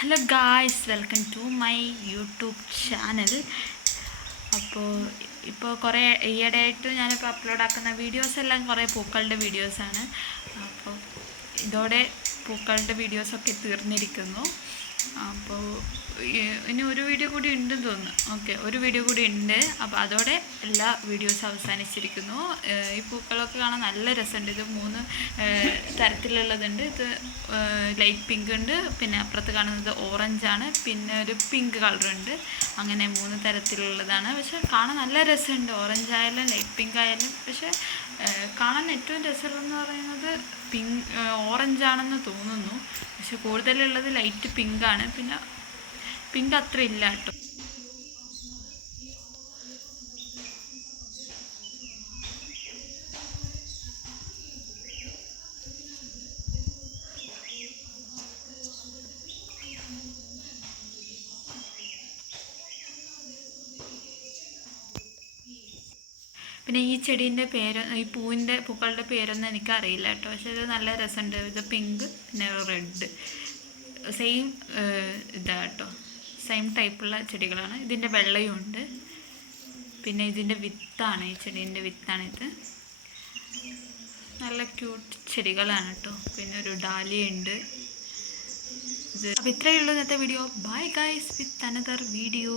Hello guys, welcome to my YouTube channel. അപ്പോൾ കുറേ ഈയിടെയായിട്ട് ഞാനിപ്പോൾ അപ്ലോഡാക്കുന്ന വീഡിയോസ് എല്ലാം കുറേ പൂക്കളുടെ വീഡിയോസാണ്. അപ്പോൾ ഇതോടെ പൂക്കളുടെ വീഡിയോസൊക്കെ തീർന്നിരിക്കുന്നു. അപ്പോൾ ഇനി ഒരു വീഡിയോ കൂടി ഉണ്ടെന്ന് തോന്നുന്നു. ഓക്കെ, ഒരു വീഡിയോ കൂടി ഉണ്ട്. അപ്പോൾ അതോടെ എല്ലാ വീഡിയോസും അവസാനിച്ചിരിക്കുന്നു. ഈ പൂക്കളൊക്കെ കാണാൻ നല്ല രസമുണ്ട്. ഇത് 3 തരത്തിലുള്ളതുണ്ട്. ഇത് ലൈറ്റ് പിങ്ക് ഉണ്ട്, പിന്നെ അപ്പുറത്ത് കാണുന്നത് ഓറഞ്ചാണ്, പിന്നെ ഒരു പിങ്ക് കളറുണ്ട്. അങ്ങനെ 3 തരത്തിലുള്ളതാണ്. പക്ഷെ കാണാൻ നല്ല രസമുണ്ട്. ഓറഞ്ച് ആയാലും ലൈറ്റ് പിങ്ക് ആയാലും. പക്ഷെ കാണാൻ ഏറ്റവും രസമുള്ളതെന്ന് പറയുന്നത് ഓറഞ്ചാണെന്ന് തോന്നുന്നു. പക്ഷെ കൂടുതലുള്ളത് ലൈറ്റ് പിങ്കാണ്. പിന്നെ പിങ്ക് അത്ര ഇല്ല കേട്ടോ. പിന്നെ ഈ ചെടീൻ്റെ പേര്, ഈ പൂക്കളുടെ പേരൊന്നും എനിക്കറിയില്ല കേട്ടോ. പക്ഷെ ഇത് നല്ല രസമുണ്ട്. ഇത് പിങ്ക്, പിന്നെ റെഡ്, സെയിം ഇതാ കേട്ടോ. സെയിം ടൈപ്പുള്ള ചെടികളാണ്. ഇതിൻ്റെ വെള്ളയും ഉണ്ട്. പിന്നെ ഇതിൻ്റെ വിത്താണ്, ഈ ചെടീൻ്റെ വിത്താണിത്. നല്ല ക്യൂട്ട് ചെടികളാണ് കേട്ടോ. പിന്നെ ഒരു ഡാലിയ ഉണ്ട്. അപ്പോൾ ഇത്രയേ ഉള്ളൂ ഇന്നത്തെ video. Bye guys, with another video.